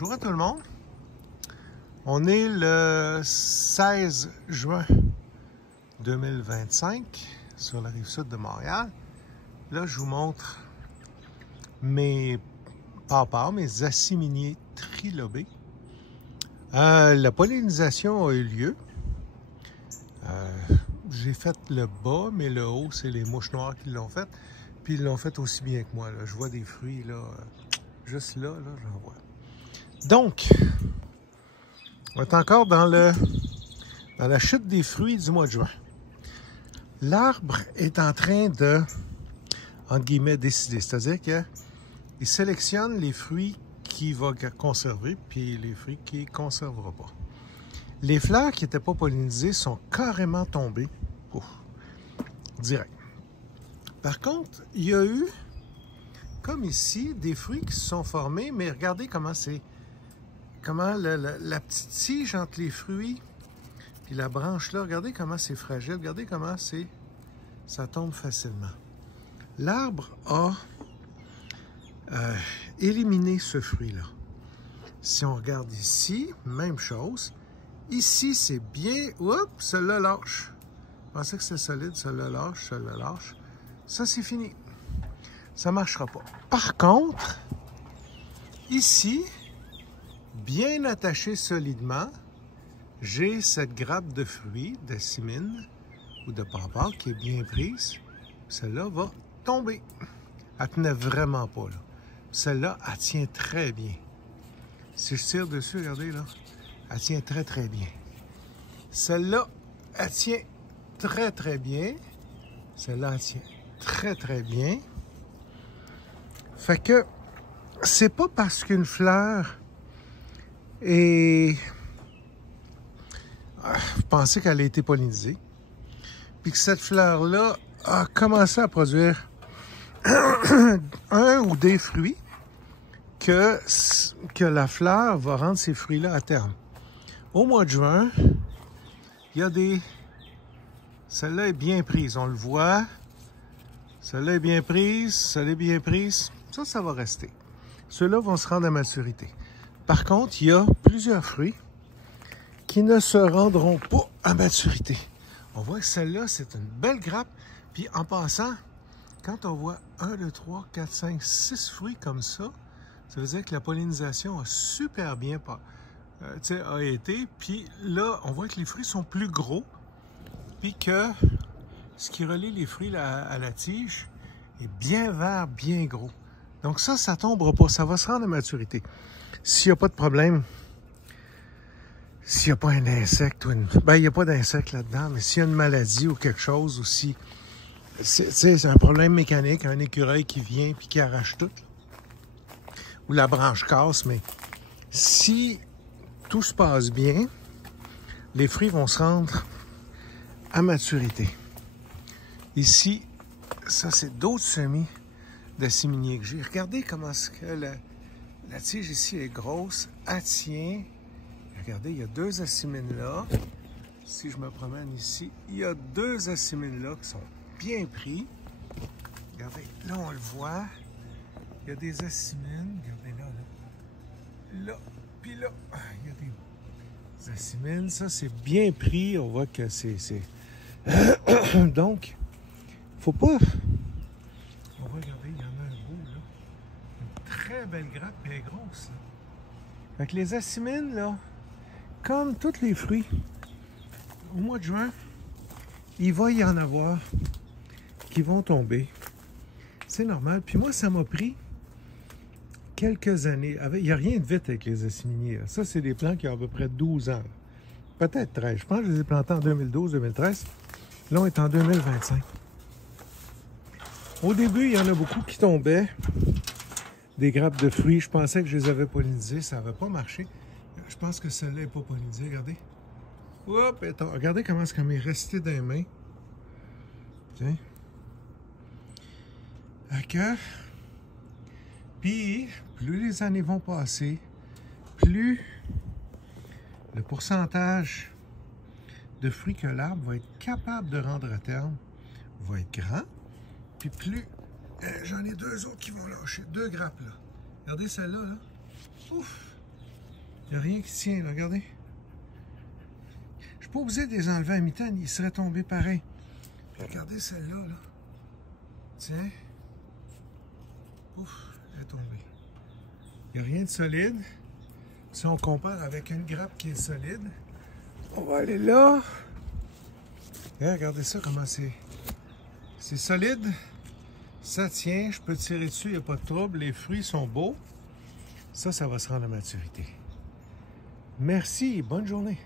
Bonjour à tout le monde. On est le 16 juin 2025 sur la rive sud de Montréal. Là, je vous montre mes pawpaws, mes aciminiers trilobés. La pollinisation a eu lieu. J'ai fait le bas, mais le haut, c'est les mouches noires qui l'ont fait. Puis ils l'ont fait aussi bien que moi. Là. Je vois des fruits, là, juste là, j'en vois. Donc, on est encore dans la chute des fruits du mois de juin. L'arbre est en train de, entre guillemets, décider. C'est-à-dire qu'il sélectionne les fruits qu'il va conserver, puis les fruits qu'il ne conservera pas. Les fleurs qui n'étaient pas pollinisées sont carrément tombées. Ouf, direct. Par contre, il y a eu, comme ici, des fruits qui se sont formés, mais regardez comment c'est, la petite tige entre les fruits puis la branche là, regardez comment c'est fragile, regardez comment ça tombe facilement. L'arbre a éliminé ce fruit-là. Si on regarde ici, même chose. Ici, c'est bien... Oups, celui-là lâche. Je pensais que c'était solide, celui-là lâche, celui-là lâche. Ça, c'est fini. Ça ne marchera pas. Par contre, ici, bien attaché solidement, j'ai cette grappe de fruits, d'acimine ou de pawpaw qui est bien prise. Celle-là va tomber. Elle tenait vraiment pas, là. Celle-là, elle tient très bien. Si je tire dessus, regardez, là, elle tient très, très bien. Celle-là, elle tient très, très bien. Celle-là, elle tient très, très bien. Fait que c'est pas parce qu'une fleur est... Vous pensez qu'elle a été pollinisée, puis que cette fleur-là a commencé à produire un ou des fruits, que la fleur va rendre ces fruits-là à terme. Au mois de juin, il y a des... Celle-là est bien prise, on le voit. Celle-là est bien prise, celle-là est bien prise. Ça va rester. Ceux-là vont se rendre à maturité. Par contre, il y a plusieurs fruits qui ne se rendront pas à maturité. On voit que celle-là, c'est une belle grappe. Puis en passant, quand on voit 1, 2, 3, 4, 5, 6 fruits comme ça veut dire que la pollinisation a super bien a été. Puis là, on voit que les fruits sont plus gros. Puis que ce qui relie les fruits à la tige est bien vert, bien gros. Donc ça ne tombera pas. Ça va se rendre à maturité. S'il n'y a pas de problème, s'il n'y a pas un insecte ou une... Ben, il n'y a pas d'insecte là-dedans, mais s'il y a une maladie ou quelque chose, ou si... C'est un problème mécanique, un écureuil qui vient puis qui arrache tout, ou la branche casse, mais si tout se passe bien, les fruits vont se rendre à maturité. Ici, ça, c'est d'autres semis d'aciminiers que j'ai. Regardez comment est-ce que la tige ici est grosse, elle tient. Regardez, il y a 2 acimines là. Si je me promène ici, il y a 2 acimines là qui sont bien pris. Regardez, là, on le voit. Il y a des acimines. Regardez là. Là, puis là, il y a des acimines. Ça, c'est bien pris. On voit que c'est... Donc, faut pas... On va regarder, il y en a un beau, là. Une très belle grappe, elle est grosse, là. Fait que les acimines, là, comme tous les fruits, au mois de juin, il va y en avoir qui vont tomber. C'est normal. Puis moi, ça m'a pris quelques années. Il n'y a rien de vite avec les aciminiers. Ça, c'est des plants qui ont à peu près 12 ans. Peut-être 13. Je pense que je les ai plantés en 2012-2013. Là, on est en 2025. Au début, il y en a beaucoup qui tombaient. Des grappes de fruits. Je pensais que je les avais pollinisées. Ça n'avait pas marché. Je pense que celle-là n'est pas pollinisée. Regardez. Hop, attends. Regardez comment est-ce qu'elle m'est restée dans les mains. Tiens. OK. Puis, plus les années vont passer, plus le pourcentage de fruits que l'arbre va être capable de rendre à terme va être grand. Puis plus... J'en ai 2 autres qui vont lâcher. 2 grappes, là. Regardez celle-là, là. Ouf! Il n'y a rien qui tient, là, regardez. Je suis pas obligé de les enlever à mi-temps, ils seraient tombés pareil. Puis regardez celle-là, là. Tiens. Ouf, elle est tombée. Il n'y a rien de solide. Si on compare avec une grappe qui est solide, on va aller là. Et regardez ça, comment c'est. C'est solide. Ça tient, je peux tirer dessus, il n'y a pas de trouble. Les fruits sont beaux. Ça va se rendre à maturité. Merci, bonne journée.